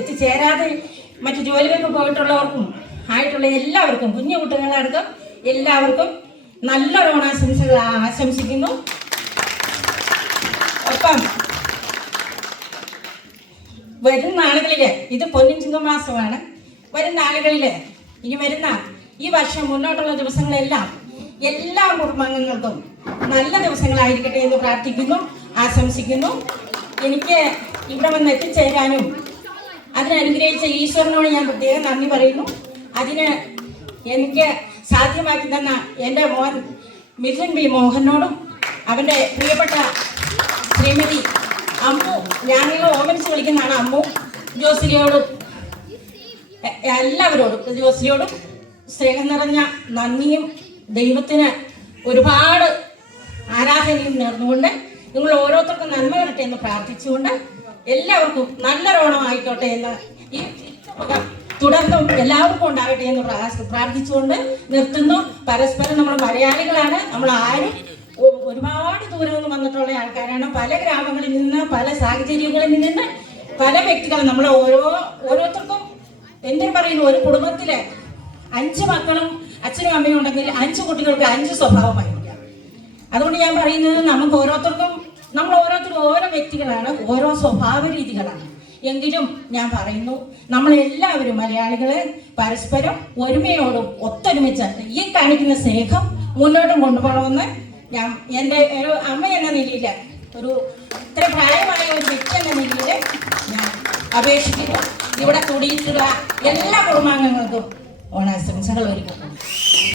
എത്തിച്ചേരാതെ മറ്റു ജോലികൾക്ക് പോയിട്ടുള്ളവർക്കും ആയിട്ടുള്ള എല്ലാവർക്കും, കുഞ്ഞു കുട്ടികളടക്കം എല്ലാവർക്കും നല്ലൊരു ഓണാശംസകൾ ആശംസിക്കുന്നു. ഒപ്പം വരും നാളുകളിൽ, ഇത് പൊന്നിൻ ചിങ്ങമാസമാണ്, വരും നാളുകളിൽ ഇനി വരുന്ന ഈ വർഷം മുന്നോട്ടുള്ള ദിവസങ്ങളെല്ലാം എല്ലാ കുടുംബാംഗങ്ങൾക്കും നല്ല ദിവസങ്ങളായിരിക്കട്ടെ എന്ന് പ്രാർത്ഥിക്കുന്നു, ആശംസിക്കുന്നു. എനിക്ക് ഇവിടെ വന്ന് എത്തിച്ചേരാനും അതിനനുഗ്രഹിച്ച ഈശ്വരനോട് ഞാൻ പ്രത്യേകം നന്ദി പറയുന്നു. അതിന് എനിക്ക് സാധ്യമാക്കി തന്ന എൻ്റെ മോൻ മിഥുൻ ബി മോഹനോടും അവൻ്റെ പ്രിയപ്പെട്ട ശ്രീമതി അമ്മു, ഞങ്ങൾ ഓമനിച്ച് വിളിക്കുന്നതാണ് അമ്മു, ജോസിലിയോടും എല്ലാവരോടും, ജോസിലിയോടും സ്നേഹം നിറഞ്ഞ നന്ദിയും ദൈവത്തിന് ഒരുപാട് ആരാധനയും നേർന്നുകൊണ്ട് നിങ്ങൾ ഓരോരുത്തർക്കും നന്മ വരട്ടെ എന്ന് പ്രാർത്ഥിച്ചുകൊണ്ട് എല്ലാവർക്കും നല്ലൊരോണം ആയിക്കോട്ടെ എന്ന് ഈ തുടർന്നും എല്ലാവർക്കും ഉണ്ടാകട്ടെ എന്ന് പ്രാർത്ഥിച്ചുകൊണ്ട് നിർത്തുന്നു. പരസ്പരം നമ്മൾ മലയാളികളാണ്, നമ്മൾ ആരും ഒരുപാട് ദൂരം നിന്ന് വന്നിട്ടുള്ള ആൾക്കാരാണ്. പല ഗ്രാമങ്ങളിൽ നിന്ന്, പല സാഹചര്യങ്ങളിൽ നിന്ന്, പല വ്യക്തികളും നമ്മൾ ഓരോരുത്തർക്കും എന്തിനു പറയുന്നു, ഒരു കുടുംബത്തില് 5 മക്കളും അച്ഛനും അമ്മയും ഉണ്ടെങ്കിൽ 5 കുട്ടികൾക്ക് 5 സ്വഭാവമായിരിക്കാം. അതുകൊണ്ട് ഞാൻ പറയുന്നത് നമുക്ക് ഓരോരുത്തർക്കും, നമ്മൾ ഓരോരുത്തരും ഓരോ വ്യക്തികളാണ്, ഓരോ സ്വഭാവ രീതികളാണ്. എങ്കിലും ഞാൻ പറയുന്നു, നമ്മളെല്ലാവരും മലയാളികളെ പരസ്പരം ഒരുമയോടും ഒത്തൊരുമിച്ച് ഈ കാണിക്കുന്ന സ്നേഹം മുന്നോട്ടും കൊണ്ടുപോകണമെന്ന് ഞാൻ എൻ്റെ ഒരു അമ്മ എന്ന നിലയിൽ, ഒരു ഇത്ര പ്രായമായ ഒരു വ്യക്തി എന്ന നിലയിൽ ഞാൻ അപേക്ഷിക്കുന്നു. ഇവിടെ കൂടിയിട്ടുള്ള എല്ലാ കുടുംബാംഗങ്ങൾക്കും ഓണാശംസകൾ ഒരുക്കുന്നു.